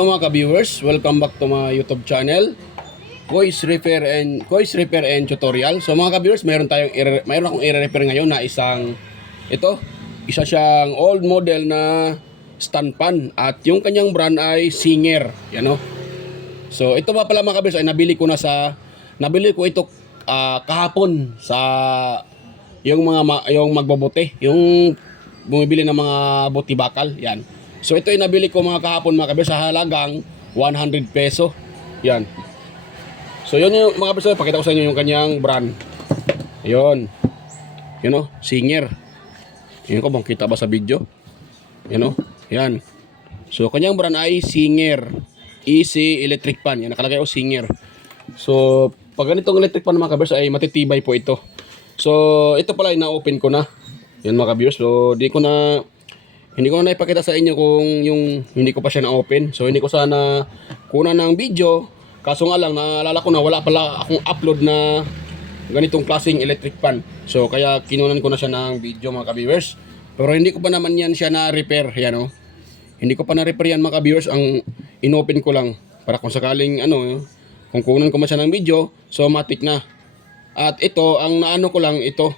Hello mga ka-viewers, welcome back to my YouTube channel, Kois Repair and Tutorial. So mga ka-viewers, mayroon akong i-repair ngayon na isa siyang old model na stand pan at yung kanyang brand ay Singer, yan o. So ito pa pala mga ka-viewers ay nabili ko ito kahapon sa yung magbobote, yung bumibili ng mga bote bakal, yan. So ito ay nabili ko mga kahapon mga kabir sa halagang 100 peso. Yan. So yun yung mga kabir, pakita ko sa inyo yung kanyang brand. Yun. Yun o, Singer. Yun ko, bang kita ba sa video? Yun o, yan. So kanyang brand ay Singer Easy Electric Pan. Yan, nakalagay o Singer. So pag ganitong electric pan mga kabir ay matitibay po ito. So ito pala ay na-open ko na. Yan mga kabir. So hindi ko na ipakita sa inyo kung yung hindi ko pa siya na-open. So hindi ko sana kunan ng video. Kaso nga lang, naalala ko na wala pala akong upload na ganitong klaseng electric pan. So kaya kinunan ko na siya ng video mga ka-viewers. Pero hindi ko pa naman yan siya na-repair. Yan o. Hindi ko pa na-repair yan mga ka-viewers. Ang inopen ko lang para kung sakaling kung kunan ko man siya ng video, so matik na. At ito, ang naano ko lang ito.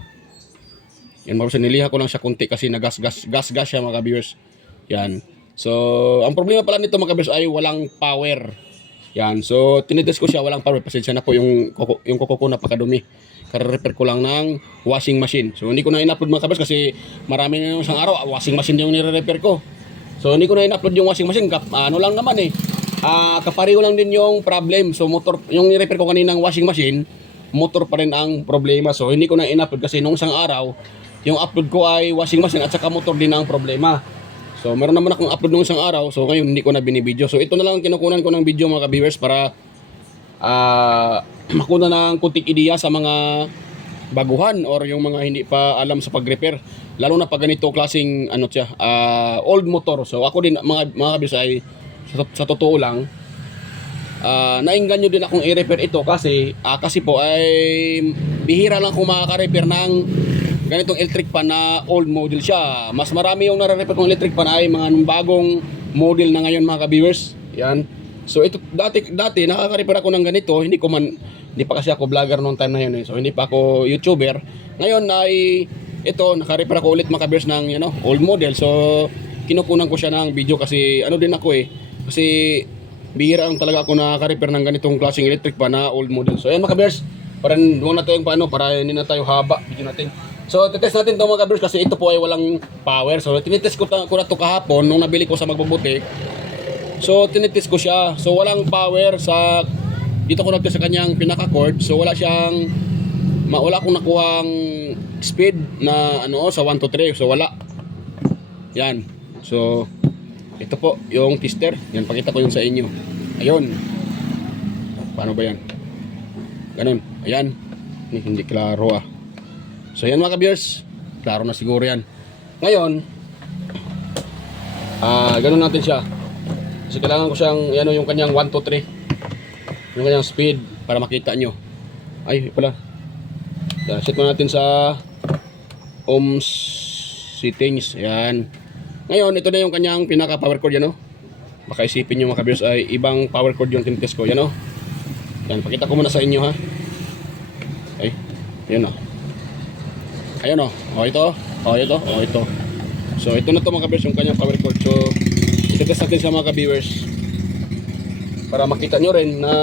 Yan mga kabiyers, niliha ko lang siya kunti kasi gas siya mga kabiyers. Yan. So, ang problema pala nito mga kabiyers ay walang power. Yan. So, tinitest ko siya, walang power. Pasensya na po yung kuko ko napakadumi. Kare-repair ko lang ng washing machine. So, hindi ko na in-upload mga kabiyers kasi marami na yung isang araw. Washing machine yung nire-repair ko. So, hindi ko na in-upload yung washing machine. Ano lang naman kapareho lang din yung problem. So, motor, yung nire-repair ko kaninang washing machine, motor pa rin ang problema. So, hindi ko na in-upload kasi nung isang araw, yung upload ko ay washing machine at saka motor din ang problema. So meron naman akong upload nung isang araw. So ngayon hindi ko na binibideo. So ito na lang ang kinukunan ko ng video mga ka-viewers para makuna ng kunting ideya sa mga baguhan or yung mga hindi pa alam sa pag-repair. Lalo na pag ganito klaseng old motor. So ako din mga ka-viewers ay sa totoo lang nainganyo din akong i-repair ito kasi po ay bihira lang kung makaka-repair ng ganitong electric pan na old model siya. Mas marami yung nare-repair kong electric pan ay mga bagong model na ngayon mga ka-viewers. Yan. So ito dati nakaka-repair ako ng ganito, hindi pa kasi ako vlogger noong time na yun So hindi pa ako YouTuber. Ngayon ay ito naka-repair ako ulit mga ka-viewers ng old model. So kinukunan ko siya ng video kasi din ako kasi bihira ang talaga ako nakaka-repair ng ganitong klaseng electric pan na old model. So ayan mga ka-viewers, para doon na tayo para hindi na tayo haba video natin. So, titest natin ito mga ka-viewers kasi ito po ay walang power. So, tinitest ko na ito kahapon nung nabili ko sa magbubutik. So, tinitest ko siya. So, walang power dito ko nagtest sa kanyang pinaka-cord. So, wala akong nakuhang speed na sa 1 to 3. So, wala. Yan. So, ito po yung tester. Yan, pakita ko yung sa inyo. Ayun. Paano ba yan? Ganun. Ayan. Hindi klaro So yan mga ka-viewers, klaro na siguro yan. Ngayon, ganun natin siya. Kasi kailangan ko siyang, yung kanyang 1, 2, 3. Yung kanyang speed para makita nyo. Ay, pala. Set mo natin sa ohms settings. Yan. Ngayon, ito na yung kanyang pinaka power cord Baka isipin nyo mga ka-viewers ay ibang power cord yung tinitest ko. Yan Yan, pakita ko muna sa inyo Ay, yan Ayun ito. Ito. So ito na to mga ka-viewers yung kanyang power cord. So ititest natin sa mga ka-viewers para makita nyo rin na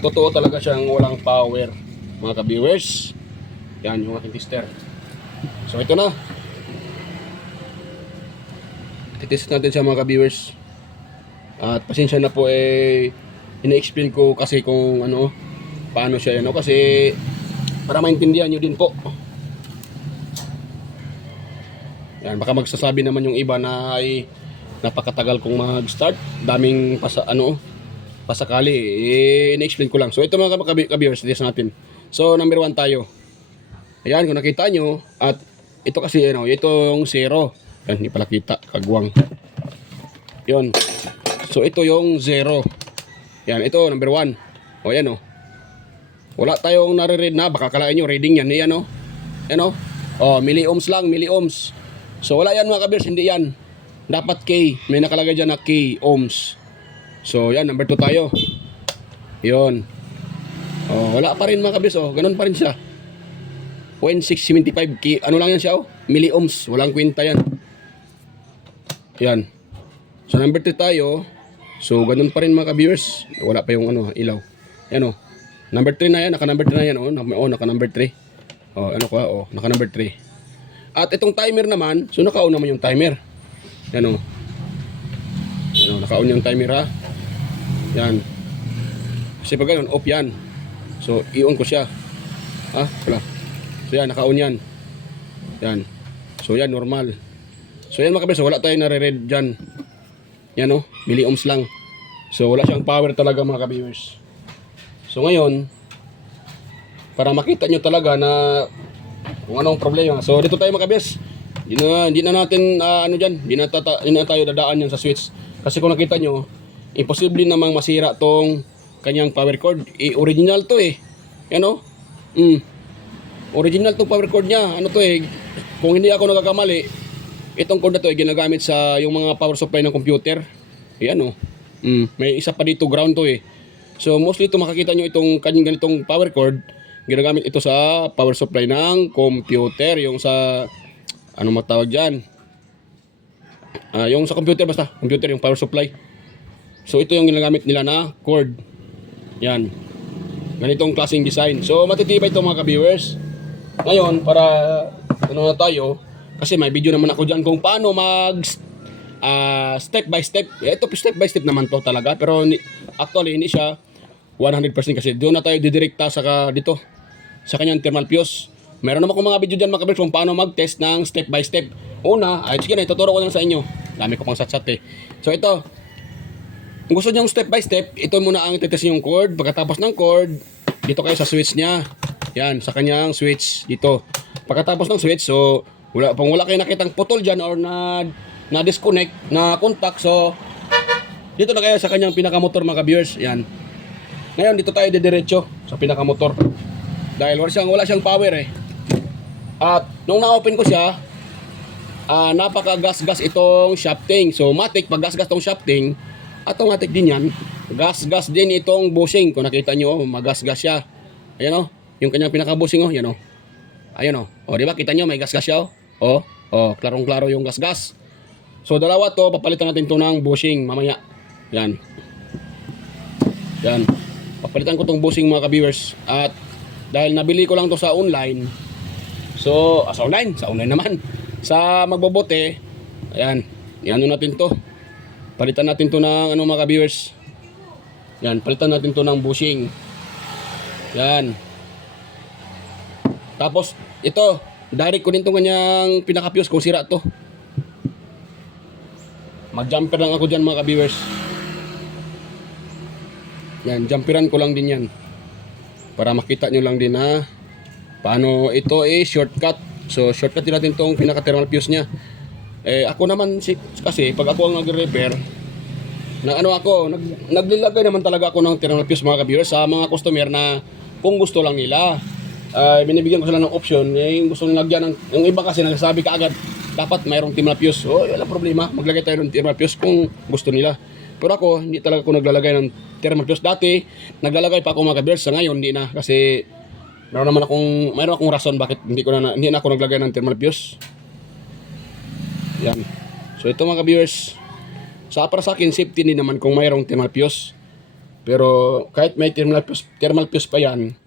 totoo talaga siyang walang power mga ka-viewers. Yan yung ating tester. So ito na. Ititest natin sa mga ka-viewers. At pasensya na po ina-explain ko kasi kung paano siya kasi para maintindihan nyo din po. Yan, baka magsasabi naman yung iba na ay napakatagal kong mag-start. Daming pasakali. Ina-explain ko lang. So ito mga ka-viewers, test natin. So number 1 tayo. Ayan, kung nakita nyo. At ito kasi, ito yung 0. Yan, hindi pala kita. Kagwang. Yun. So ito yung 0. Yan, ito number 1. O yan wala tayong nare-read na. Baka kalain nyo, reading yan. Yan Yan milliohms lang, milliohms. So wala yan mga ka-viewers, hindi yan. Dapat K. May nakalagay dyan na K ohms. So yan, number 2 tayo. Yun. Oh, wala pa rin mga kabis, oh. Ganun pa rin siya. 0.675 ano lang yan siya, oh. Milliohms, walang kwenta yan. Yan. So number 3 tayo. So ganun pa rin mga ka-viewers. Wala pa yung ano, ilaw. Yan, oh. Number 3 na yan, naka number 3 na yan, oh. Naka number 3. Oh, ano ko, oh, naka number 3. At itong timer naman, so naka-on naman yung timer. Yan, oh. Yan, oh, naka-on yung timer, ha. Yan. Kasi pag ganun, off yan. So i-on ko siya. Ha, wala. So yan, naka-on yan. Yan. So yan, normal. So yan mga kabis, wala tayong nare-read dyan. Yan, oh, milliohms lang. So wala siyang power talaga mga ka-viewers. So ngayon, para makita nyo talaga na kung anong problema. So dito tayo mga kabis. Hindi na natin ano dyan, hindi na tayo dadaan yan sa switch. Kasi kung nakita nyo, imposible namang masira tong kanyang power cord. Original to eh. Yan, oh. Original to power cord niya. Ano to eh, kung hindi ako nagkakamali, itong cord na to ay ginagamit sa yung mga power supply ng computer. Ayan, oh. May isa pa dito, ground to eh. So mostly ito makakita nyo itong kanyang ganitong power cord, ginagamit ito sa power supply ng computer. Yung sa, ano matawag dyan? Yung sa computer basta, computer yung power supply. So ito yung ginagamit nila na cord. Yan. Ganitong klaseng design. So matitibay ito mga ka-viewers. Ngayon, para ano na tayo, kasi may video naman ako dyan kung paano mag step by step. Ito step by step naman to talaga. Pero actually hindi siya 100% kasi doon na tayo didirekta sa dito sa kanyang thermal fuse. Meron naman akong mga video dyan mga kabis kung paano mag-test ng step by step. Una, ay sige na, ituturo ko lang sa inyo. Dami ko pang sat-sat eh. So ito, kung gusto nyo step by step, ito muna ang titest yung cord. Pagkatapos ng cord, dito kayo sa switch niya. Yan, sa kanyang switch dito. Pagkatapos ng switch, so wala kayo nakitang putol dyan or na disconnect, na contact. So dito na kayo sa kanyang pinakamotor mga ka-viewers. Yan. Ngayon dito tayo didiretso sa pinakamotor. Dahil wala siyang power eh. At nung na-open ko siya, napaka-gas-gas itong shafting. So matik, pag gas-gas itong shafting, automatic din yan. Gas-gas din itong bushing. Kung nakita nyo, magas-gas siya. Ayan, oh. Yung kanyang pinaka-bushing, oh. Yan, oh. Ayan, oh. O, diba? Kita nyo, may gas-gas siya, oh. Oh, klarong-klaro yung gas-gas. So dalawa to, papalitan natin to ng bushing mamaya. Yan. Yan. Papalitan ko tong bushing mga ka-viewers. At dahil nabili ko lang to sa online. So, sa online naman. Sa magbobote, ayan. Iano natin to. Palitan natin to ng ano mga ka-viewers. Yan, palitan natin to ng bushing. Yan. Tapos ito, direct ko din tong kanyang pinaka-fuse kung sira to. Mag-jumper lang ako dyan mga ka-viewers. Yan, jumperan ko lang din yan. Para makita nyo lang din na paano ito shortcut. So shortcut din natin tong pinaka-thermal fuse nya. Ako naman kasi pag ako ang nagre-repair, naglilagay naman talaga ako ng thermal fuse mga ka-viewers sa mga customer na kung gusto lang nila. Binibigyan ko sila ng option. Yung gusto nila lagyan yung iba kasi nagsasabi kaagad dapat mayroong thermal fuse. Wala problema, maglagay tayo ng thermal fuse kung gusto nila. Pero ako, hindi talaga ako naglalagay ng thermal fuse. Dati, naglalagay pa ako mga ka-viewers. Sa ngayon, hindi na. Kasi mayroon akong rason bakit hindi na ako naglagay ng thermal fuse. Yan. So ito mga ka-viewers, para sa akin safety din naman kung mayroong thermal fuse. Pero kahit may thermal fuse pa yan,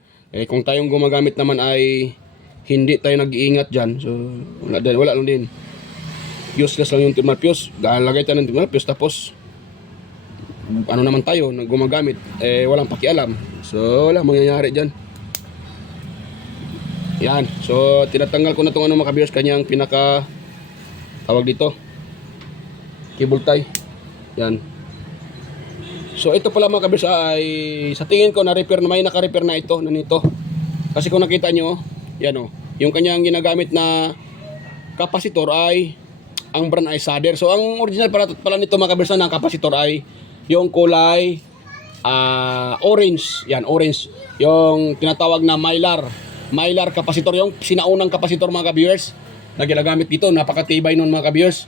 kung tayong gumagamit naman ay hindi tayo nag-iingat dyan, so wala lang din. Useless lang yung thermal fuse. Lalagay tayo ng thermal fuse tapos ano naman tayo na gumagamit, walang pakialam. So wala mangyayari dyan. Yan. So tinatanggal ko na itong mga ka-viewers, kanyang pinaka tawag dito, cable tie. Yan. So ito pala mga ka-viewers ay sa tingin ko may naka-repair na ito nito. Kasi kung nakita nyo, yan o, yung kanyang ginagamit na kapasitor ay ang brand ay Sader. So ang original pala nito mga ka-viewers na kapasitor ay yung kulay orange. Yan, orange. Yung tinatawag na Mylar kapasitor, yung sinaunang kapasitor mga ka-viewers na ginagamit dito. Napakatibay nun mga ka-viewers.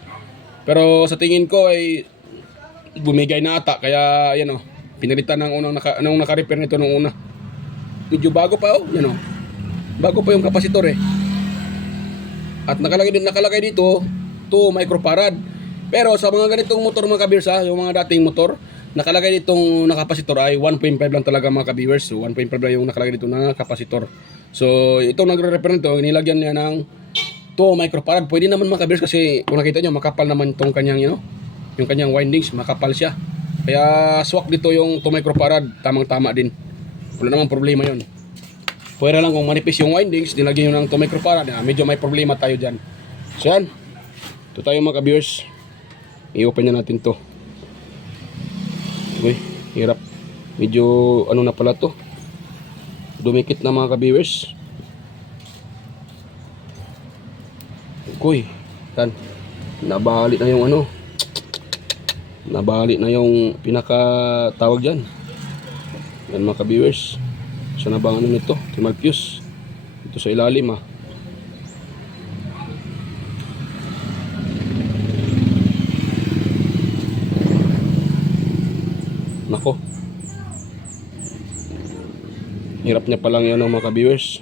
Pero sa tingin ko ay bumigay na ata. Kaya, yan o. Pinalitan ng nung naka-repair nito nung una. Medyo bago pa o. Yan o. Bago pa yung kapasitor eh. At nakalagay dito 2 microfarad. Pero sa mga ganitong motor mga ka-viewers yung mga dating motor, nakalagay ditong nakapasitor ay 1.5 lang talaga mga ka-viewers. So 1.5 lang yung nakalagay dito na kapasitor. So itong nagre-repair nito, nilagyan niya ng 2 microfarad. Pwede naman mga ka-viewers kasi kung nakita nyo, makapal naman itong kanyang yung kanyang windings, makapal siya. Kaya swak dito yung 2 microfarad, tamang-tama din. Wala namang problema yon. Pwera lang kung manipis yung windings, nilagyan nyo ng 2 microfarad, medyo may problema tayo dyan. So yan, ito tayo mga ka-viewers. I-open na natin to. Uy, hirap. Medyo ano na pala to. Dumikit na mga ka-viewers. Uy, yan. Nabali na yung Nabali na yung pinaka-tawag dyan. Yan mga ka-viewers. Saan na bang nito? Thermal fuse. Ito sa ilalim Nako. Hirap niya palang yan mga ka-viewers.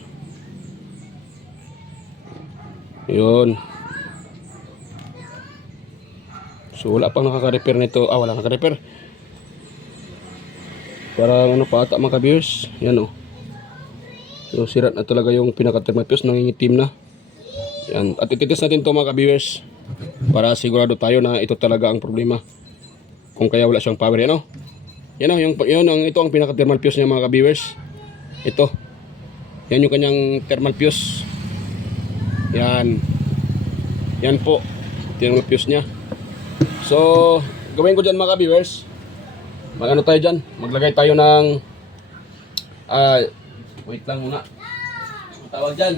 Yun. So wala pang nakaka-repair nito. Wala nakaka-repair. Parang pa ata mga ka-viewers. Yan o. So sirat na talaga yung pinaka-thermal fuse, nangingitim na. Yan. At ititis natin to mga ka-viewers para sigurado tayo na ito talaga ang problema. Kung kaya wala siyang power, yan o. Yan o, ito ang pinaka-thermal fuse niya mga ka-viewers. Ito. Yan yung kanyang thermal fuse. Yan. Yan po. Thermal fuse niya. So, gawin ko dyan mga ka-viewers. Mag-ano tayo dyan? Maglagay tayo ng wait lang muna. Ang tawag dyan,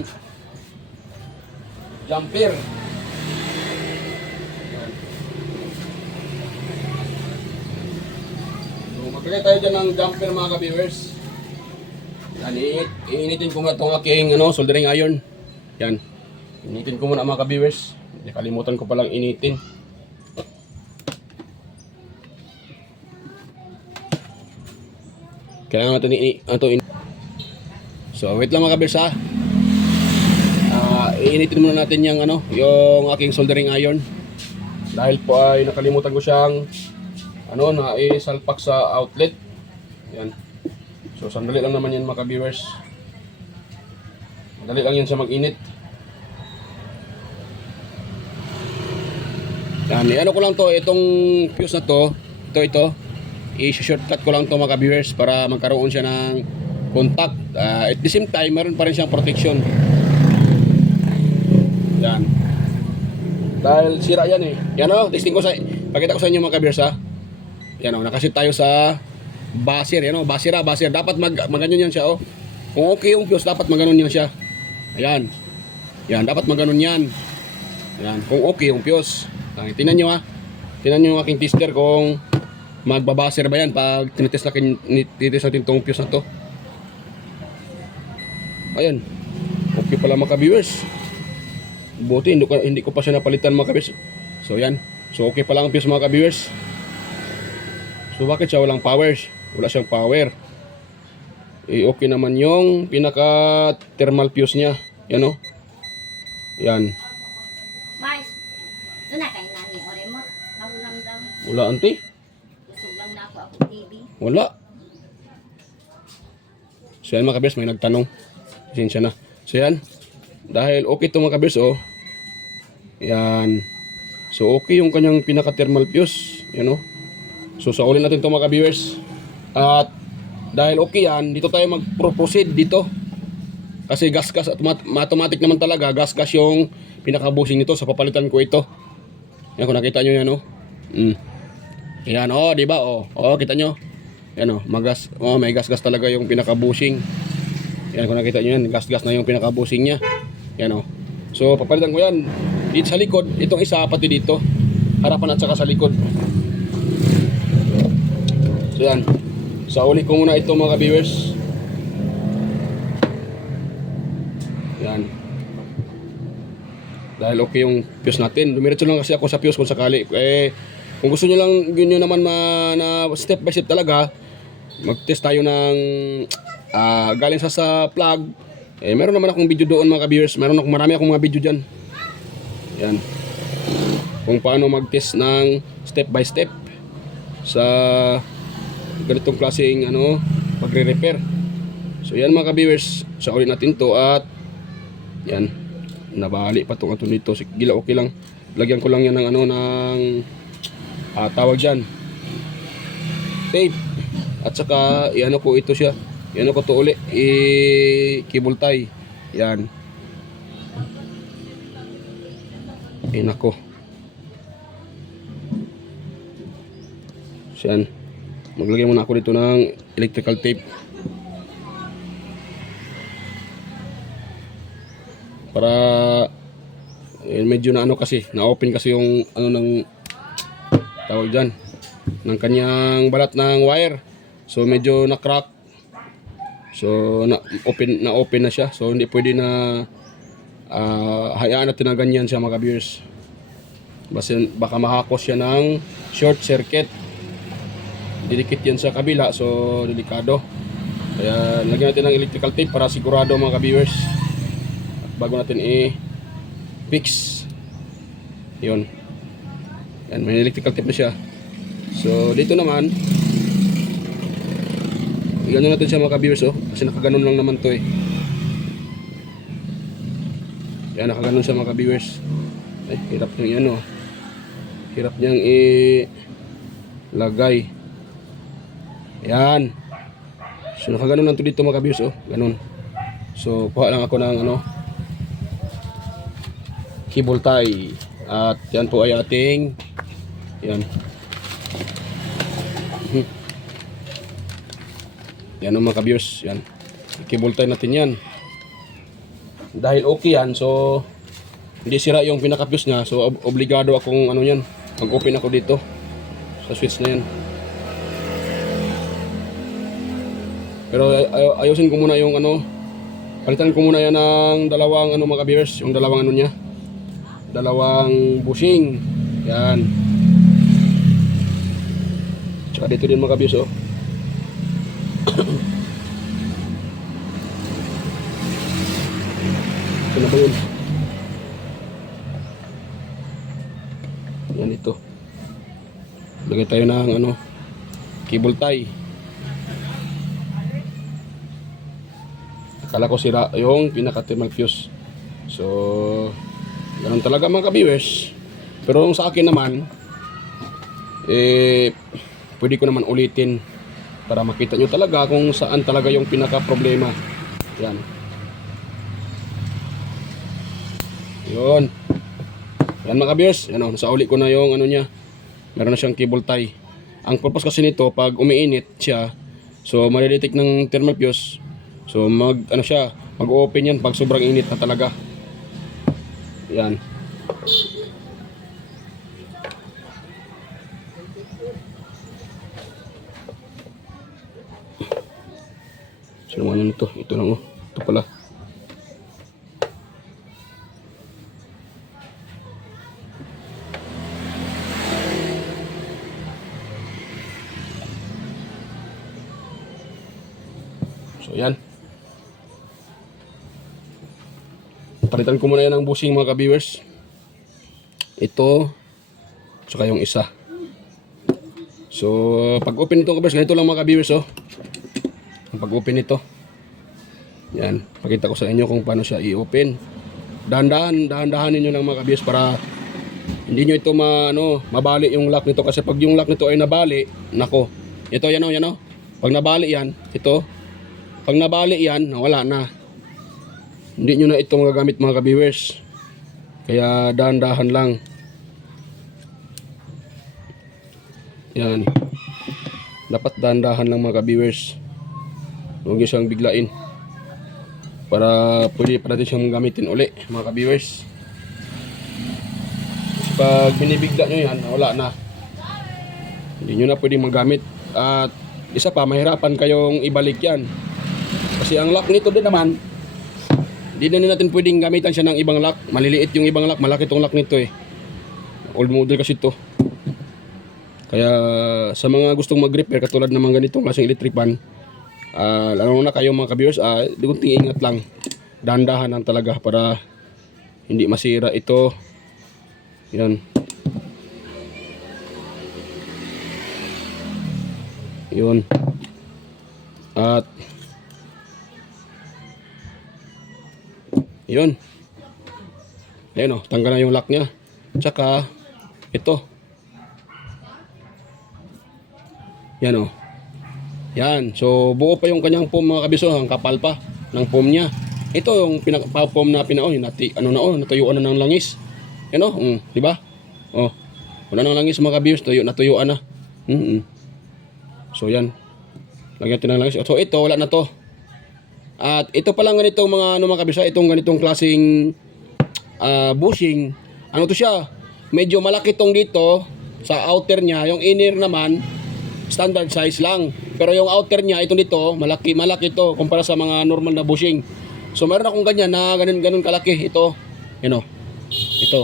jumper. Yan. So, maglagay tayo dyan ng jumper mga ka-viewers. Yan, iinitin ko muna itong aking soldering iron. Yan. Initin ko muna mga ka-viewers. Kalimutan ko palang initin. Kailangan natin So wait lang mga ka-viewers ha. Iinitin muna natin yung yung aking soldering iron. Dahil po ay nakalimutan ko siyang na-isalpak sa outlet. Yan. So sandali lang naman yan mga ka-viewers. Madali lang yan siya mag-init. Yan, ko lang to, itong fuse na to, ito, i-shortcut ko lang to mga ka-viewers para magkaroon siya ng contact. At the same time, meron pa rin siyang protection. Yan. Dahil sira yan eh. Yan testing ko pakita ko sa inyo mga ka-viewers ha. Yan nakasit tayo sa buzzer. Yan buzzer. Dapat maganon yan siya Kung okay yung fuse, dapat maganon yan siya. Ayan. Yan, dapat maganon yan. Yan, kung okay yung fuse. Tingnan nyo Tingnan nyo yung aking tester kung magbabaser ba yan pag tinitest natin itong fuse na to. Ayan. Okay pala mga ka-viewers. Buti hindi ko pa siya napalitan mga ka-viewers. So yan. So okay pala ang fuse mga ka-viewers. So bakit siya walang power? Wala siyang power. Okay naman yung pinaka thermal fuse niya. Yan Yan. Wala auntie? Busog lang na ako TV. Wala. So yan mga ka-viewers, may nagtanong. Pasensya na. So yan. Dahil okay ito mga ka-viewers Yan. So okay yung kanyang pinaka-thermal fuse. Yan So saulin natin ito mga ka-viewers. At dahil okay yan, dito tayo mag-proceed dito. Kasi gas-gas, automatic naman talaga, gas-gas yung pinaka-bushing nito. So papalitan ko ito. Yan kung nakita nyo yan Yan di ba? Kita nyo. Yan may gas-gas talaga yung pinaka-bushing. Yan kung nakita nyo yan, gas-gas na yung pinaka-bushing niya. Yan So papalitan ko yan. Dito sa likod, itong isa pati dito. Harapan at saka sa likod. So yan. Sa uli ko muna ito mga ka-viewers. Yan. Dahil okay yung fuse natin. Dumiretso lang kasi ako sa fuse kung sakali. Kung gusto niyo lang yun naman na step by step talaga, mag-test tayo ng galing sa plug. Meron naman akong video doon mga ka-viewers. Marami akong mga video diyan. Yan. Kung paano mag-test ng step by step sa ganitong klaseng pagre-repair. So yan mga ka-viewers, sa ulit natin to at yan, nabali pa itong dito. Gila, okay lang. Lagyan ko lang yan ng tawag dyan, tape. At saka iano ko ito siya, iano ko to uli, cable tie. Yan. Nako. So yan, maglagay muna ako dito ng electrical tape para medyo na kasi na-open kasi yung ng tawag dyan ng kanyang balat ng wire. So medyo na-crack. So na-open na siya. So hindi pwede na hayaan natin na ganyan siya mga viewers. Baka mahakos siya ng short circuit. Didikit yan sa kabila, so delikado. Kaya lagyan natin ng electrical tape para sigurado mga viewers. At bago natin fix yun. Yan, may electrical tape na siya. So dito naman gano'n natin siya mga viewers, kasi nakaganon lang naman to Yan, nakaganon siya mga viewers. Ay, hirap niyang hirap niyang lagay. Yan. So nakaganon lang to dito mga viewers, ganon. So kuha lang ako ng cable tie. At yan po ay ating yan. Yan ang mga ka-viewers, yan. Cable tie natin yan. Dahil okay yan, so hindi sira yung pinaka-fuse niya, so obligado akong yan, mag-open ako dito sa switch na yan. Pero ayusin ko muna yung palitan ko muna yan ng dalawang mga ka-viewers, yung dalawang niya. Dalawang bushing. Yan. Tsaka dito din mga ka-viewers, Ito na ba yun? Yan ito. Lagay tayo ng cable tie. Akala ko sira yung pinaka-thermal fuse. So ganun talaga mga ka-viewers. Pero sa akin naman pwede ko naman ulitin para makita nyo talaga kung saan talaga yung pinaka-problema. Yan. Yun. Yan mga ka-viewers. Yan, nasa uli ko na yung niya. Meron na siyang cable tie. Ang purpose kasi nito, pag umiinit siya, so madidetect ng thermal fuse. So mag-open yan pag sobrang init na talaga. Yan. So naman ito. Ito lang Ito pala. So yan. Palitan ko muna yan ng bushing mga ka-viewers. Ito. Saka yung isa. So pag open nito ka-viewers, ganito lang mga ka-viewers Ang pag open nito. Yan. Pakita ko sa inyo kung paano siya i-open. Dahan-dahan ninyo ng mga ka-viewers para hindi nyo ito mabali yung lock nito. Kasi pag yung lock nito ay nabali, nako. Ito yan yan Pag nabali yan, ito. Pag nabali yan, wala na. Hindi nyo na ito magagamit mga ka-viewers. Kaya dahan-dahan lang. Yan. Dapat dahan-dahan lang mga ka-viewers. Huwag nyo siyang biglain. Para pwede pa natin siyang gamitin uli mga ka-viewers. Kasi pag binibigla nyo yan, wala na. Hindi nyo na pwede magamit. At isa pa, mahirapan kayong ibalik yan. Kasi ang lock nito din naman, hindi na natin pwedeng gamitan siya ng ibang lock. Maliliit yung ibang lock, malaki itong lock nito Old model kasi ito. Kaya sa mga gustong mag-repair katulad ng mga ganitong klaseng electric fan, lalo na kayo mga ka-viewers, di kunting ingat lang. Dahan-dahan lang talaga para hindi masira ito. Yan. Yun. At yun. Ayun o, tanggal na yung lock niya. Tsaka ito. Yan o. Yan. So buo pa yung kanyang foam mga kabiso. Ang kapal pa ng foam niya. Ito yung pinaka-foam na natuyuan na ng langis. Yan o. Di ba? Oh. Wala nang langis mga kabiso. Natuyuan na. So yan. Lagyan natin ng langis. So ito, wala na to. At ito pa lang ganitong mga mga kabisa, itong ganitong klaseng bushing. Ano to siya? Medyo malaki tong dito sa outer niya. Yung inner naman, standard size lang. Pero yung outer niya, itong dito, malaki to kumpara sa mga normal na bushing. So meron akong ganyan na ganun kalaki. Ito, ito.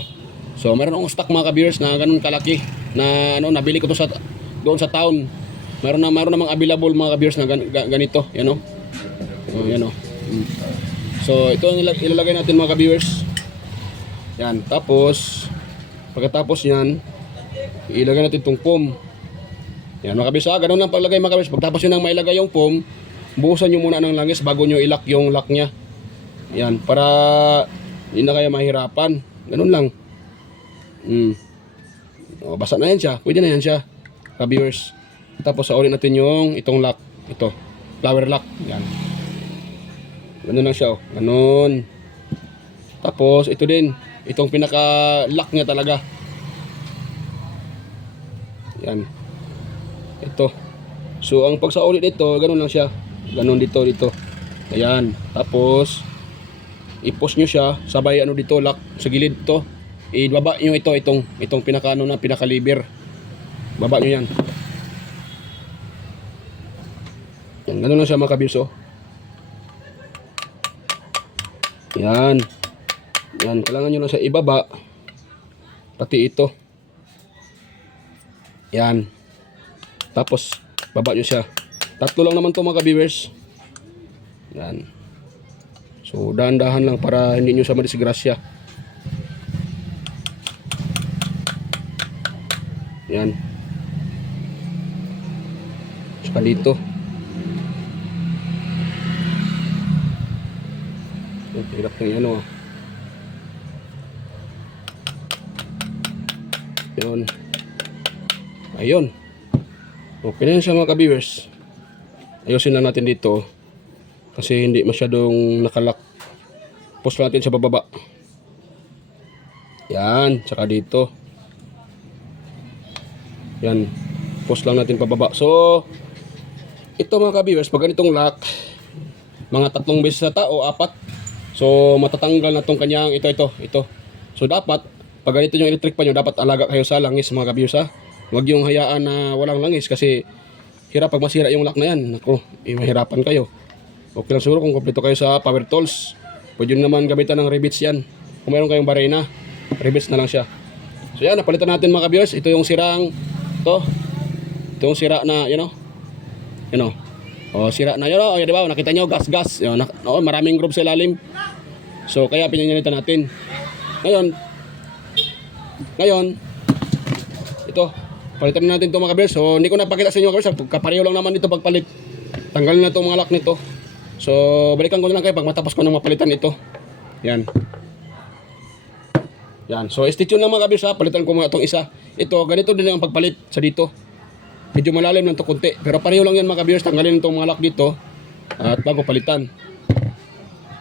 So meron akong stock mga ka-viewers na ganun kalaki. Na nabili ko to doon sa town. Meron namang available mga ka-viewers na ganito. Yan o. Yan o. So ito ang ilalagay natin mga ka-viewers. Yan. Tapos pagkatapos yan, ilagay natin itong foam. Yan mga ka-viewers. Ganun lang paglagay mga ka-viewers. Pagtapos nyo nang mailagay yung foam, buhusan nyo muna ng langis bago nyo ilock yung lock nya. Yan. Para hindi na kayo mahirapan. Ganun lang. Basa na yan siya. Pwede na yan siya ka-viewers. Tapos saunin natin yung itong lock. Ito. Flower lock. Yan. Ganun lang siya. Ganun. Tapos ito din. Itong pinaka-lock niya talaga. Yan. Ito. So ang pagsaulit nito, ganun lang siya. Ganun dito. Ayan. Tapos i-push nyo siya. Sabay dito lock sa gilid to. Ibaba nyo itong pinaka-lever. Baba nyo yan. Yan, ganun lang siya mga kabirso. Yan. Yan, kailangan nyo lang sa ibaba. Pati ito. Yan. Tapos, baba nyo siya. Tatlo lang naman to mga ka-viewers. Yan. So, dahan-dahan lang para hindi nyo siya madisgrasya. Yan. Saka dito. Hirap ng ano. Yun. Ayun. Okay na yun siya mga ka-viewers. Ayusin lang natin dito. Kasi hindi masyadong nakalak. Post natin sa bababa. Yan. Tsaka dito. Yan. Post lang natin pababa. So, ito mga ka-viewers, pag ganitong lock, mga 3 beses sa tao, 4. So matatanggal na tong kanyang ito. So dapat pag ganito yung electric pan nyo, dapat alaga kayo sa langis mga ka-viewers ha. Huwag yung hayaan na walang langis kasi hirap pag masira yung lock na yan. Naku, mahirapan kayo. Okay lang siguro kung kompleto kayo sa power tools. Pwede naman gamitan ng rivets yan. Kung mayroon kayong barena, rivets na lang siya. So yan, napalitan natin mga ka-viewers. Ito yung sirang ito yung sira na sira na yun. Di ba? Nakita nyo, gas. Maraming groove sa ilalim. So, kaya pinanilitan natin. Ngayon, ito. Palitan natin ito mga kabers. So, hindi ko napakita sa inyo kabers. Kapareho lang naman ito pagpalit. Tanggalin na ito mga lock nito. So, balikan ko na lang kayo pag matapos ko nang mapalitan ito. Yan. So, stay tuned lang mga kabers ha. Palitan ko mga itong isa. Ito, ganito din ang pagpalit sa dito. Medyo malalim lang ito konti. Pero pareho lang yan mga ka-viewers. Tanggalin itong mga lock dito. At bago palitan.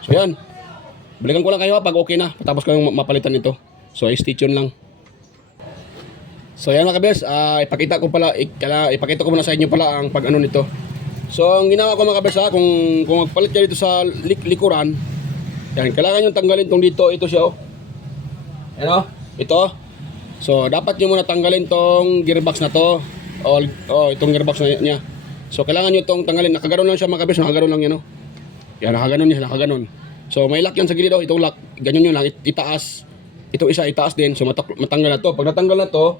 So yan. Balikan ko lang kayo pag okay na. Patapos ko yung mapalitan ito. So stay tuned lang. So yan mga ka-viewers. Ipakita ko muna sa inyo pala ang pag-ano nito. So ang ginawa ko mga ka-viewers kung magpalit kayo dito sa likuran. Yan. Kailangan nyo tanggalin itong dito. Ito siya Yan Ito. So dapat nyo muna tanggalin itong gearbox na to. Itong gearbox niya. So kailangan nyo itong tanggalin. Nakaganon lang siya mga kabis. Nakaganon lang yan Yan, nakaganon. So may lock yan sa gilid itong lock. Ganyan nyo lang. Itaas. Itong isa itaas din. So matanggal na to. Pag natanggal na to,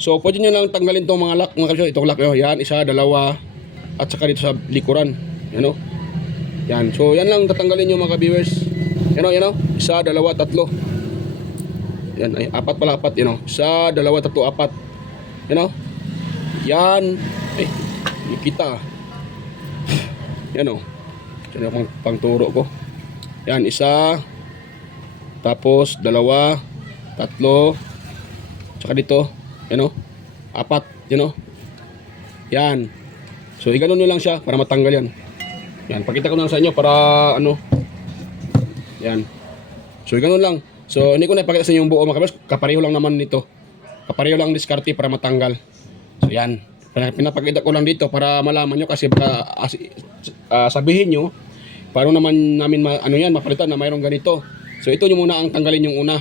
So pwede nyo lang tanggalin tong mga lock mga kabisyo. Itong lock nyo, yan, isa, dalawa, at saka dito sa likuran. Yan o. Yan, so yan lang tatanggalin nyo mga viewers. Yan o, isa, dalawa, tatlo. Yan, ay apat pala, apat, yan o. Isa, dalawa, tatlo, apat. Yan o. Yan, ay, hindi kita. Yan o. Yan o, pangturo ko. Yan, isa, tapos dalawa, tatlo, tsaka dito, yan o, apat, yan o. Yan. So, iganon nyo lang siya para matanggal yan. Yan, pakita ko na sa inyo para ano. Yan. So, iganon lang. So, hindi ko na ipakita sa inyo yung buo mga kabers. Kapareho lang naman nito. Kapareho lang diskarte para matanggal. So, yan. Pinapakita ko lang dito para malaman nyo kasi baka sabihin nyo paano naman namin ano yan, mapalitan na mayroong ganito. So, ito nyo muna ang tanggalin yung una.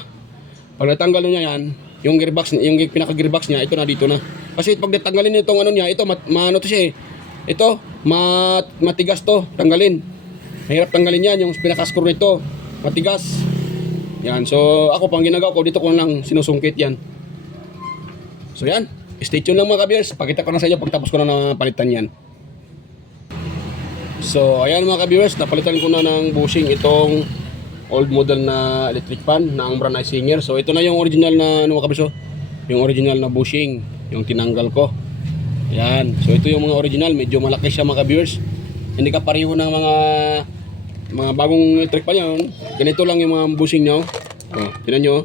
Pag natanggal nyo yan, yung gearbox, yung pinaka-gearbox niya, ito na dito na. Kasi pag natanggalin nyo itong ano niya, ito, ano to siya eh. Ito, matigas to, tanggalin. Mahirap tanggalin yan, yung pinaka-screw nito, matigas. Yan, so ako pang ginagawa ko, dito ko lang sinusungkit yan. So yan, stay tuned lang mga kabiyers. Pakita ko na sa inyo pagtapos ko na napalitan yan. So ayan mga kabiyers, napalitan ko na ng bushing itong old model na electric fan na ang brand ay Singer. So ito na yung original na ano mga kabiyers, yung original na bushing, yung tinanggal ko. Yan. So ito yung mga original, medyo malaki siya mga viewers. Hindi ka pareho ng mga bagong electric pan yun. Ganito lang yung mga bushing nyo. Oh, tingnan nyo.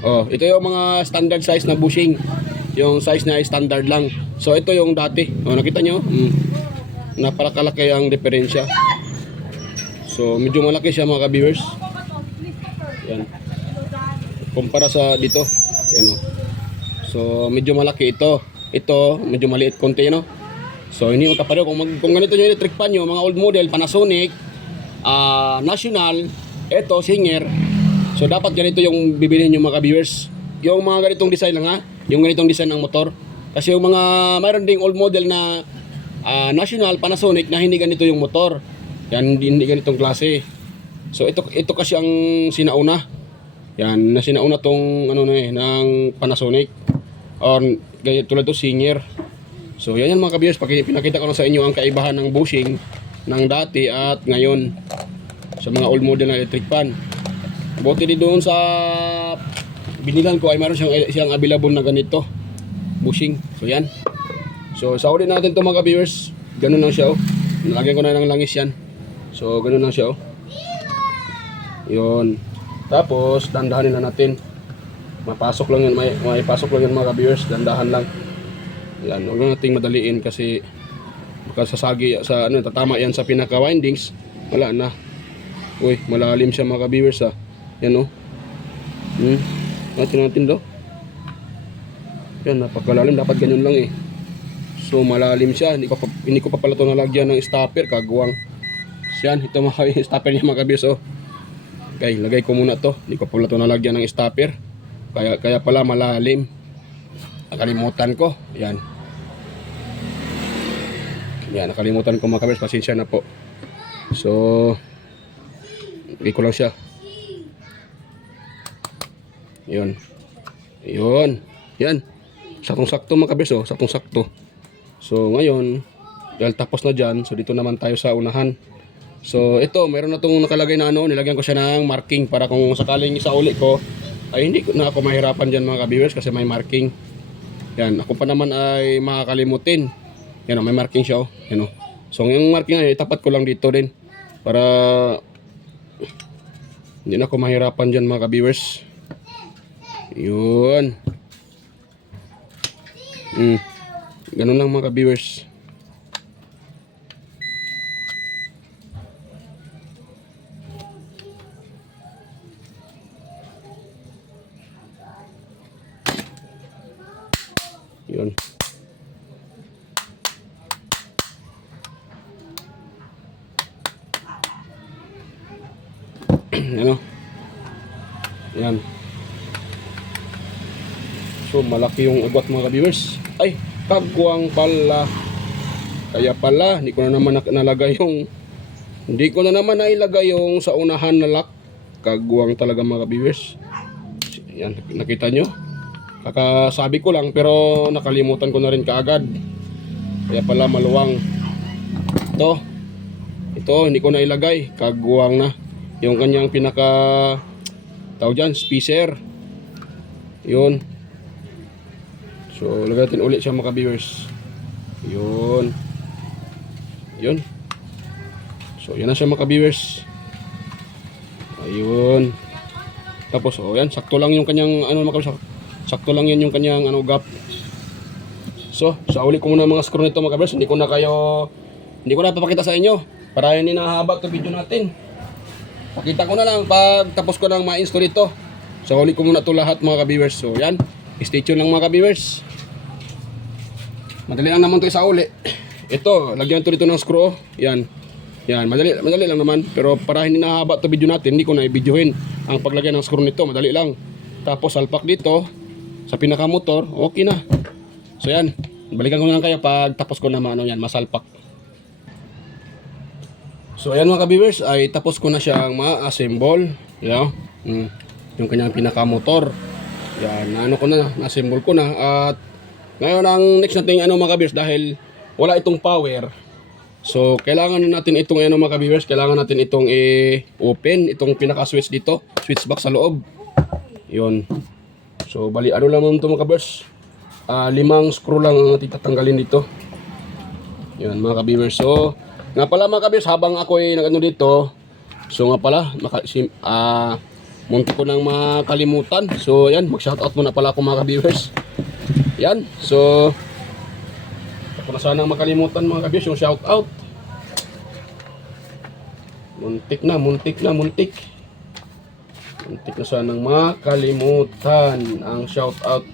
Oh, ito yung mga standard size na bushing. Yung size na ay standard lang. So ito yung dati. Oh, nakita nyo? Napalakalaki ang diferensya. So medyo malaki siya mga viewers. Yan. Kumpara sa dito. Yan, oh. So medyo malaki ito. Ito, medyo maliit konti, no? So, hindi mo kapareho. Kung ganito yung electric pan nyo, mga old model, Panasonic, National, ito, Singer. So, dapat ganito yung bibilihin nyo mga viewers. Yung mga ganitong design lang, ha? Yung ganitong design ng motor. Kasi yung mga, mayroon ding old model na National, Panasonic, na hindi ganito yung motor. Yan, hindi ganitong klase. So, ito kasi ang sinauna. Yan, na sinauna tong, ano na eh, ng Panasonic. Or ganyan tulad to Singer. So yan mga kabiyers, pinakita ko na sa inyo ang kaibahan ng bushing ng dati at ngayon sa mga old model na electric fan. Buti din doon sa binilan ko ay meron siyang available na ganito bushing. So yan. So sa uli natin to mga kabiyers, ganun lang siya oh. Nalagyan ko na ng langis yan. So ganun lang siya oh. Yun. Tapos dandahanin na natin. Mapasok lang yun, may pasok lang yun mga viewers, dandahan lang. Yan, huwag na nating madaliin kasi baka sasagi sa ano, tatama yan sa pinaka windings, wala na. Uy, malalim siya mga viewers ha. Yan oh. Natin do. Yan, napakalalim, dapat ganyan lang eh. So malalim siya, hindi ko pa pala ito nalagyan ng stopper, kagawang. Yan, ito mga stopper niya mga viewers oh. Okay, lagay ko muna to, hindi ko pala ito nalagyan ng stopper. Kaya pala malalim. Nakalimutan ko. Yan. Yan, nakalimutan ko mga kabers. Pasensya na po. So, hindi ko lang siya. Yun. Yun. Yan. Saktong-sakto mga kabers. Oh. Saktong-sakto. So, ngayon, dahil tapos na dyan, so dito naman tayo sa unahan. So, ito, mayroon na itong nakalagay na ano. Nilagyan ko siya ng marking para kung sakaling isa uli ko, ay hindi na ako mahirapan dyan mga viewers kasi may marking. Yan, ako pa naman ay makakalimutin. Yan o, may marking siya o. Yan o. So yung marking ay tapat ko lang dito din para hindi na ako mahirapan dyan mga viewers. Yun. Ganun lang mga viewers. Yun. Ano? Yan. So malaki yung ugat mga viewers. Ay, kagwang pala. Kaya pala, hindi ko na naman nalagay yung nailagay yung sa unahan na lock. Kagwang talaga mga viewers. Yan, nakita nyo? Kakasabi ko lang pero nakalimutan ko na rin kaagad. Kaya pala maluwang. Ito hindi ko na ilagay. Kaguwang na. Yung kanyang pinaka tawag dyan, spacer. Yun. So lagay natin ulit siya mga viewers. Yun. So yan na siya mga viewers. Ayun. Tapos yan, sakto lang yung kanyang sakto lang yan yung kanyang gap. So, sa uli ko muna mga screw nito mga viewers. Hindi ko na papakita sa inyo para hindi na haba 'tong video natin. Pakita ko na lang pag tapos ko nang ma-install ito. So, uli ko muna 'to lahat mga viewers. So, yan. Stay tuned lang mga viewers. Madali lang naman 'to sa uli. Ito, lagyan ko dito ng screw. Yan, madali lang naman. Pero para hindi na haba 'to video natin, hindi ko na i-videohin ang paglagay ng screw nito. Madali lang. Tapos salpak dito sa pinaka-motor, okay na. So yan, balikan ko na lang kayo pag tapos ko na masalpak. So ayan mga ka-viewers, ay tapos ko na siyang ma-assemble. Yung kanyang pinaka-motor. Yan, na-assemble ko na. At ngayon ang next natin mga ka-viewers, dahil wala itong power. So kailangan natin itong mga ka-viewers, kailangan natin itong i-open, itong pinaka-switch dito, switch box sa loob. Yun. So bali lang naman ito mga ka-viewers. 5 screw lang ang tatanggalin dito. Yan mga ka-viewers. So nga pala mga ka-viewers, habang ako ay nagano dito, so nga pala munti ko nang makalimutan. So yan, mag-shoutout muna pala ako mga ka-viewers. Yan. So ako na sanang makalimutan mga ka-viewers yung shoutout. Muntik na sanang makalimutan ang shoutout.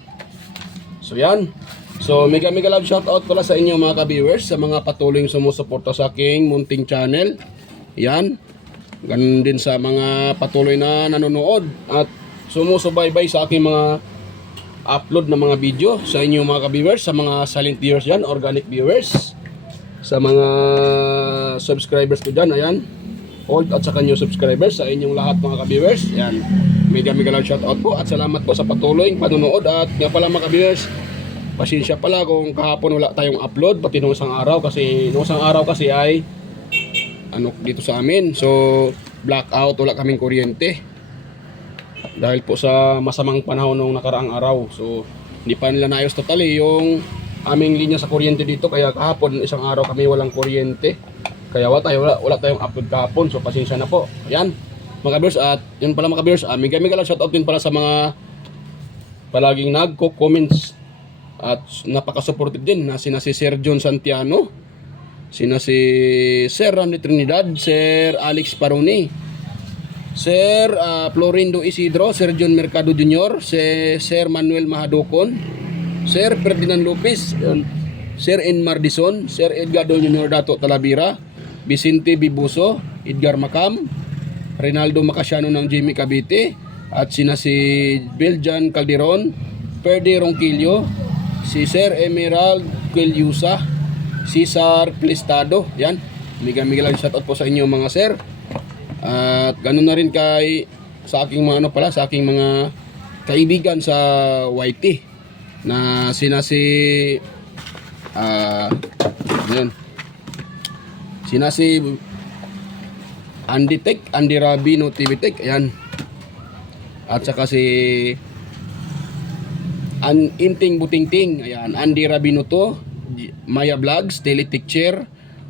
So yan. So mega love shoutout pala sa inyo mga ka-viewers, sa mga patuloy sumusuporta sa aking munting channel. Yan. Ganun din sa mga patuloy na nanonood at sumusubaybay sa aking mga upload na mga video, sa inyo mga ka-viewers, sa mga silent viewers yan, organic viewers, sa mga subscribers ko dyan, ayan, old at saka new subscribers, sa inyong lahat mga ka-viewers. Yan, mega love shoutout po at salamat po sa patuloy panonood. At nga pala mga ka-viewers, pasensya pala kung kahapon wala tayong upload, pati nung isang araw kasi ay dito sa amin, so blackout, wala kaming kuryente dahil po sa masamang panahon nung nakaraang araw. So hindi pa nila naayos totally yung aming linya sa kuryente dito, kaya kahapon isang araw kami walang kuryente, kaya wala tayong upload kahapon. So pasensya na po. Ayan mga ka-viewers, at yun pala mga ka-viewers, mega lang shoutout din pala sa mga palaging nagko-comments at napaka-supportive din na si Sir John Santiano, si Sir Randy Trinidad, Sir Alex Paroni, Sir Florindo Isidro, Sir John Mercado Jr., Sir Manuel Mahadukon, Sir Ferdinand Lopez, Sir Enmar Dison, Sir Edgardo Jr. Dato Talavera, Vicente Bibuso, Edgar Macam, Reynaldo Macasiano ng Jimmy Cavite, at si Beljan Calderon, Perdi Ronquillo, si Sir Emerald Quilyusa, Cesar Plistado. Yan, mega lang shoutout po sa inyo mga sir. At ganun na rin sa aking mga sa aking mga kaibigan sa YT na si Andy Rabino TV Tech, ayan. At saka si Inting Butingting, ayan, Andy Rabino to, Maya Vlogs, Daily Picture,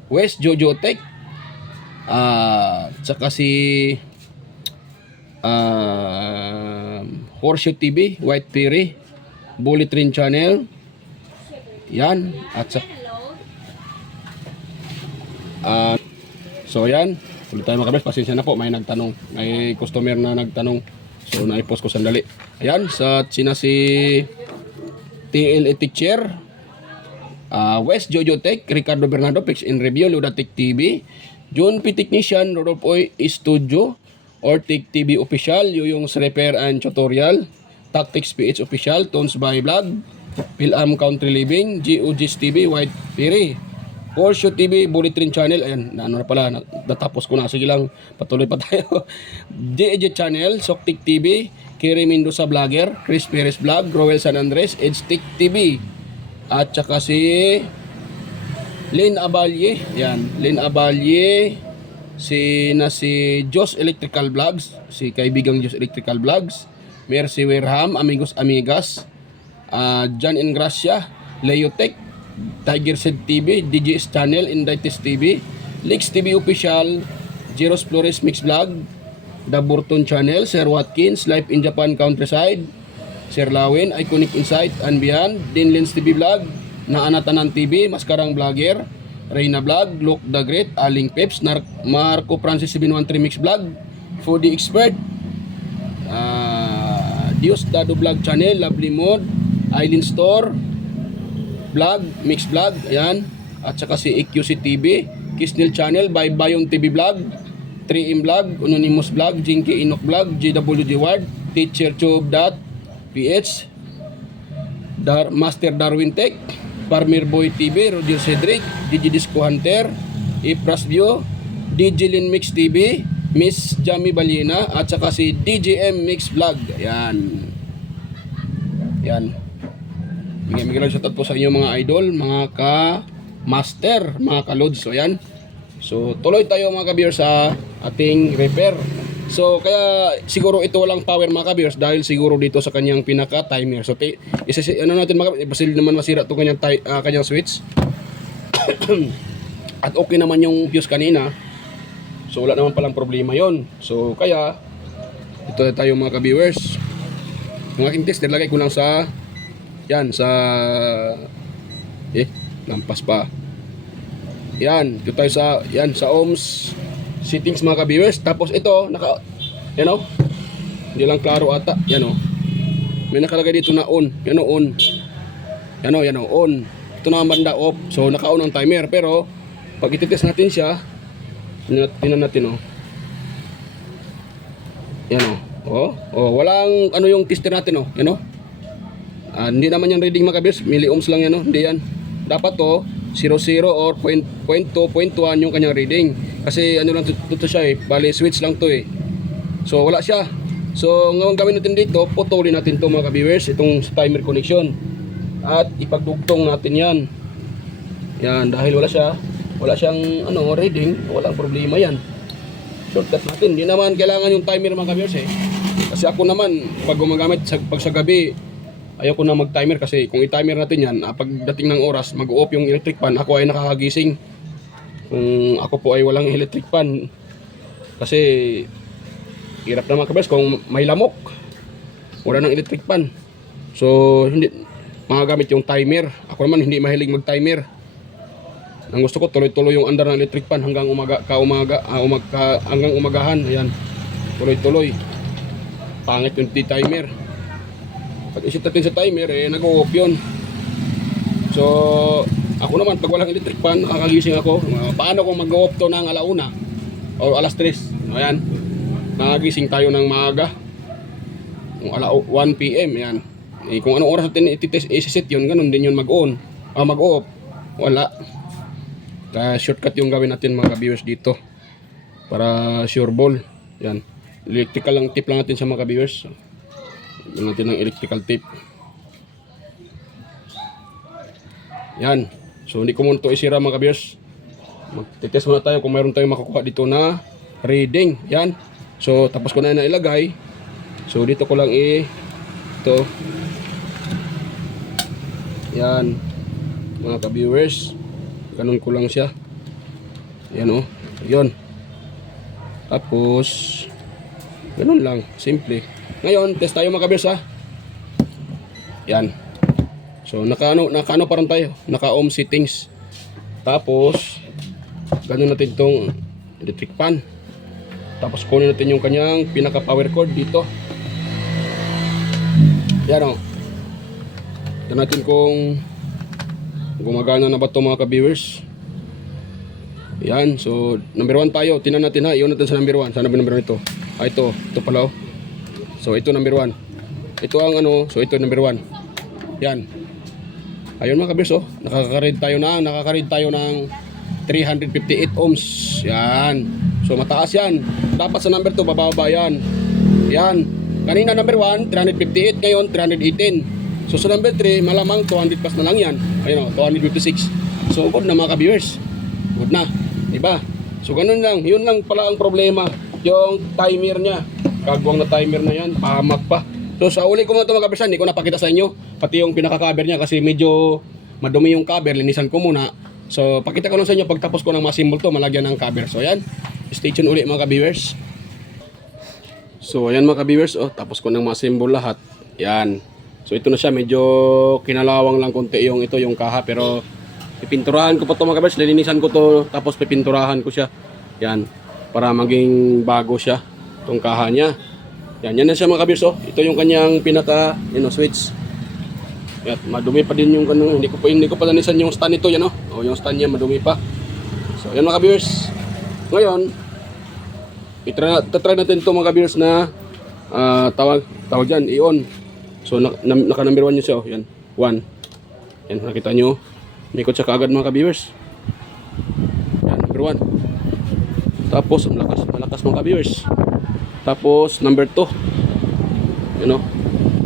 West Jojo Tech, saka si Horseshoe TV, White Fury, Bullet Train Channel, yan, at saka so yan, ulit tayo mga kabres, pasensya na po, may customer na nagtanong, so naipost ko sandali. Ayan, sa si TLE Teacher, West Jojo Tech, Ricardo Bernardo, Pix in Review, Luda Tech TV, John P. Technician, Rodolfo Oy Studio, or Tech TV Official, Yuyong's Repair and Tutorial, Tactics PH Official, Tones by Vlog, Pilam Country Living, GOG's TV, White Fury, Porsche TV Bulletin Channel. Ayan, ano na pala, natapos ko na. Sige lang, patuloy pa tayo. JJ Channel, Soktik TV, Kiri Mendoza Vlogger, Chris Perez Vlog, Roel San Andres, Edstick TV. At saka si Lynn Abalye. Yan, Lynn Abalye. Si Jos Electrical Vlogs, si kaibigang Jos Electrical Vlogs. Mercy Werham, Amigos Amigas. John Ingracia, Leotech, Tiger Seed TV, DJS Channel, Indites TV, Lex TV Official, Jeros Flores Mix Vlog, The Burton Channel, Sir Watkins, Life in Japan Countryside, Sir Lawin, Iconic Insight and Beyond, Dinlins TV Vlog, Naanatanan TV, Maskarang Vlogger, Reyna Vlog, Luke the Great, Aling Peps, Marco Francis 713 Mix Vlog, Foodie Expert, Dios Dado Vlog Channel, Lovely Mode, Island Store Vlog, Mix Vlog, ayan. At saka si EQC TV, Kisnil Channel, by Bayon TV Vlog, 3M Vlog, Anonymous Vlog, Jinky Inok Vlog, JWD Ward, TeacherTube.ph, Master Darwin Tech, Farmer Boy TV, Roger Cedric, DJ Disco Hunter, Ipras View, DJ Lin Mix TV, Miss Jamie Balina, at saka si DJM Mix Vlog. Ayan. Yan. Bigyan lang shoutout po sa inyo mga idol, mga ka-master, mga ka-loads. So yan. So tuloy tayo mga ka-viewers sa ating repair. So kaya siguro ito walang power mga ka-viewers dahil siguro dito sa kanyang pinaka-timer. So ano natin mga basil naman masira to kanyang switch. At okay naman yung fuse kanina. So wala naman palang problema yon. So kaya ito na tayo mga ka-viewers. Yung aking test nilagay ko lang sa yan sa lampas pa. Yan, dito tayo sa yan sa ohms settings mga ka-viewers. Tapos ito hindi lang klaro ata. Yan may nakalagay dito na on. Yan on. Yan on. Ito na ang banda off. So naka-on ang timer pero pag i-test natin siya, tingnan natin Yan walang yung tester natin yan hindi naman yan reading mga ka-viewers, milliohms lang yan hindi yan. Dapat 00 or 0.2, 0.1 yung kanyang reading. Kasi lang to siya bali switch lang to So wala siya. So ngayon gawin natin dito, putulin natin to mga ka-viewers, itong timer connection. At ipagdugtong natin yan. Yan, dahil wala siyang reading, walang problema yan. Shortcut natin. Hindi naman kailangan yung timer mga ka-viewers Kasi ako naman, pag gumagamit pag sa gabi, ayoko na mag-timer kasi kung i-timer natin yan, pagdating ng oras, mag-off yung electric fan, ako ay nakakagising. Kung ako po ay walang electric fan, kasi hirap na mga ka-viewers kung may lamok, wala ng electric fan. So, hindi magagamit yung timer. Ako naman hindi mahilig mag-timer. Ang gusto ko tuloy-tuloy yung andar ng electric fan hanggang hanggang umagahan. Ayan. Tuloy-tuloy. Pangit yung timer. Pag isit natin sa timer nag-o-off yun. So, ako naman pag walang electric fan, nakakagising ako. Paano kung mag-o-off to ng alauna o alas 3? Ayan. Nakagising tayo ng maaga. Kung 1 PM, ayan. Kung anong oras natin i-set yun, ganun din yun mag-on. Mag-off. Wala. Kaya shortcut yung gawin natin mga ka-viewers dito para sure ball. Yan. Electrical lang tip lang natin sa mga ka-viewers. Yan natin ng electrical tip. Yan. So hindi ko muna ito isira mga ka-viewers. Magtitest muna tayo kung mayroon tayong makukuha dito na reading. Yan. So tapos ko na ilagay. So dito ko lang ito. Yan. Mga ka-viewers. Ganun ko lang siya. Yan Yun. Tapos ganun lang, simple. Ngayon, test tayo mga ka-viewers Yan. So naka parang tayo, naka-ohm settings. Tapos ganun natin tong electric fan. Tapos kunin natin yung kanyang pinaka power cord dito. Yan Tignan natin kung gumagana na ba ito mga ka-viewers. Yan, so number 1 tayo. Tingnan natin iyon natin sa number 1. Sana ba number 1 ito? Ito pala So ito number 1. Ito ang so ito number 1. Yan. Ayun mga kabiyers, oh, nakaka-read tayo ng 358 ohms. Yan. So mataas yan. Dapat sa number 2 bababa yan. Yan. Kanina number 1 358, ngayon 318. So sa number 3 malamang 200 plus na lang yan. Ayun, oh, 256. So good na mga kabiyers. Good na. Diba? So ganun lang. Yun lang pala ang problema. Yung timer niya. Kagwang na timer na yan. Pahamak pa. So sa uli ko muna ito mga kabiyers, hindi ko napakita sa inyo. Pati yung pinaka-cover niya kasi medyo madumi yung cover. Linisan ko muna. So pakita ko lang sa inyo pagtapos ko ng ma-assemble to, malagyan ng cover. So ayan. Stay tuned uli mga kabiyers. So ayan mga kabiyers, oh, tapos ko ng ma-assemble lahat. Yan. So ito na siya, medyo kinalawang lang konti yung kaha, pero pipinturahan ko pa to mga kabiyers, lilinisan ko to, tapos pipinturahan ko siya. Yan, para maging bago siya tong kaha niya. Yan na siya mga kabiyers, oh. Ito yung kanyang pinaka, switch. Yan, madumi pa din yung kanang, hindi ko pa linisan yung stand nito, yan, oh. Oh, yung stand niya madumi pa. So ayan mga kabiyers. Ngayon, try natin ito mga kabiyers na tawag dyan, i-on. So naka number 1 nyo siya, oh. Yan, 1. Yan, nakita nyo, mikot siya kaagad mga kabiyers. Yan, number 1. Tapos malakas mga kabiyers. Tapos number 2. Yan, oh.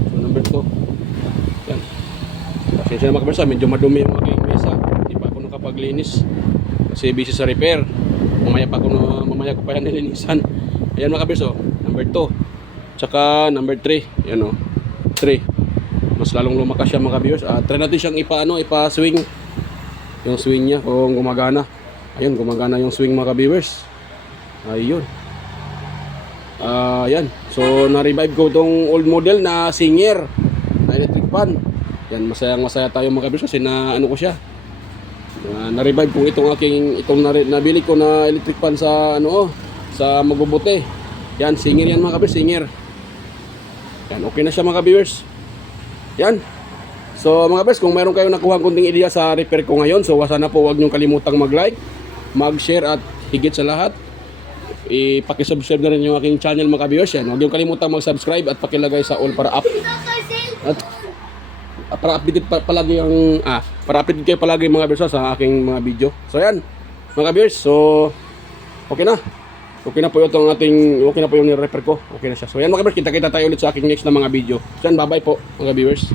So number 2. Yan. Pasensya na mga kabiyers, medyo madumi yung aking mesa. Hindi pa ako nakapaglinis kasi busy sa repair. Mamaya ko pa yan nilinisan. Ayan mga kabiyers, oh. Number 2. Tsaka number 3. Yan, oh. 3. Mas lalong lumakas siya mga kabiyers. Try natin siyang ipa-swing. Yung swing niya kung gumagana. Ayun, gumagana yung swing mga kabiyers. Ayun. Yan. So na-revive ko tong old model na Singer na electric fan. Yan, masaya tayo mga kabiyers kasi na ko siya. Na-revive ko itong nabili ko na electric fan sa sa Magubote. Yan, Singer yan mga kabiyers, Singer. Yan, okay na siya mga kabiyers. Yan. So mga kabiyers, kung mayroon kayong nakuha kunting ideya sa repair ko ngayon, so sana po huwag niyong kalimutang mag-like, mag-share at higit sa lahat, i-subscribe na rin yung aking channel mga kabiyers. Yan, huwag niyong kalimutang mag-subscribe at pakilagay sa all para para updated palagi para updated kayo palagi mga kabiyers sa aking mga video. So yan mga kabiyers, so okay na po yung repair ko. Okay na siya. So yan mga kabiyers, kita tayo ulit sa aking next na mga video. So yan, bye bye po mga kabiyers.